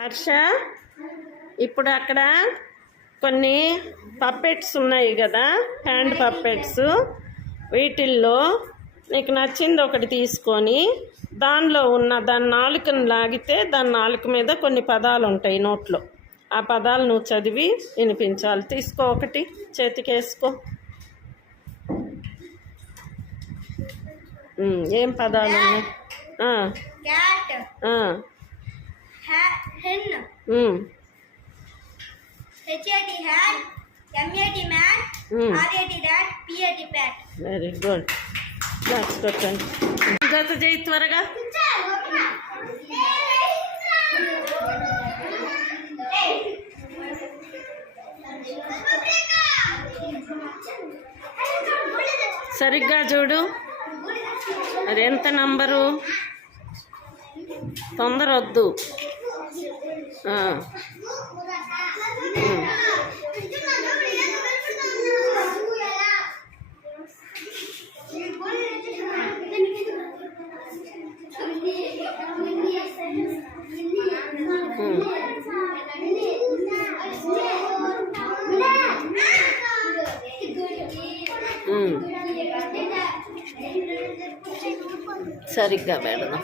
హర్ష, ఇప్పుడు అక్కడ కొన్ని పప్పెట్స్ ఉన్నాయి కదా, హ్యాండ్ పప్పెట్స్. వీటిల్లో నీకు నచ్చింది ఒకటి తీసుకొని దాని నాలుకను లాగితే దాని నాలుక మీద కొన్ని పదాలు ఉంటాయి నోట్లో. ఆ పదాలు నువ్వు చదివి వినిపించాలి. తీసుకో, ఒకటి చేతికి వేసుకో. ఏం పదాలు ఉన్నాయి? Very good. క్లాస్ కొట్టండి. జత చేయి త్వరగా. సరిగ్గా చూడు. అది ఎంత నంబరు? తొందర వద్దు. సరిగ్గా పెడదాం.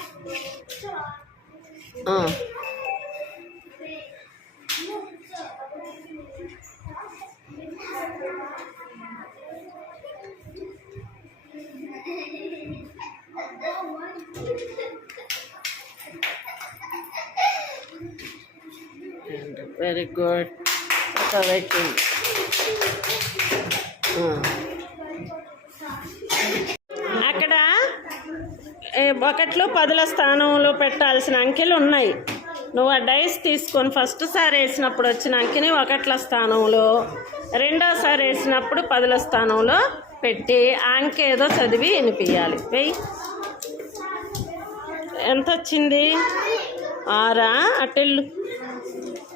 Very good. పెట్టింది. అక్కడ ఒకట్లు పదుల స్థానంలో పెట్టాల్సిన అంకెలు ఉన్నాయి. నువ్వు ఆ డైస్ తీసుకొని ఫస్ట్ సారి వేసినప్పుడు వచ్చిన అంకెని ఒకట్ల స్థానంలో, రెండోసారి వేసినప్పుడు పదుల స్థానంలో పెట్టి ఆ అంకె ఏదో చదివి వినిపించాలి. వెయ్యి. ఎంత వచ్చింది? 6. అటెళ్ళు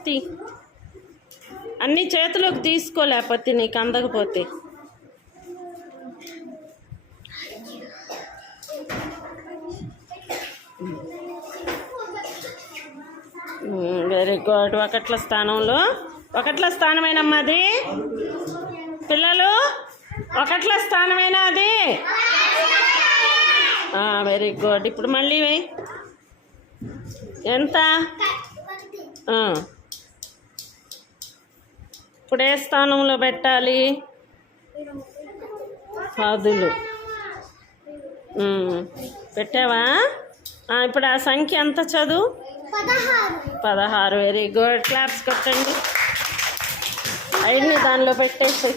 తీ. అన్ని చేతిలోకి తీసుకోలేకపోతే నీకు అందకపోతే. Very good. ఒకట్ల స్థానంలో. ఒకట్ల స్థానమేనమ్మా అది. పిల్లలు, ఒకట్ల స్థానమేనా అది? Very good. ఇప్పుడు మళ్ళీ వెయ్యి. ఎంత? ఇప్పుడు ఏ స్థానంలో పెట్టాలి? పదులు. పెట్టావా? ఇప్పుడు ఆ సంఖ్య ఎంత చదువు? 16. Very good. క్లాప్స్ కొట్టండి. 5ని దానిలో పెట్టేసి.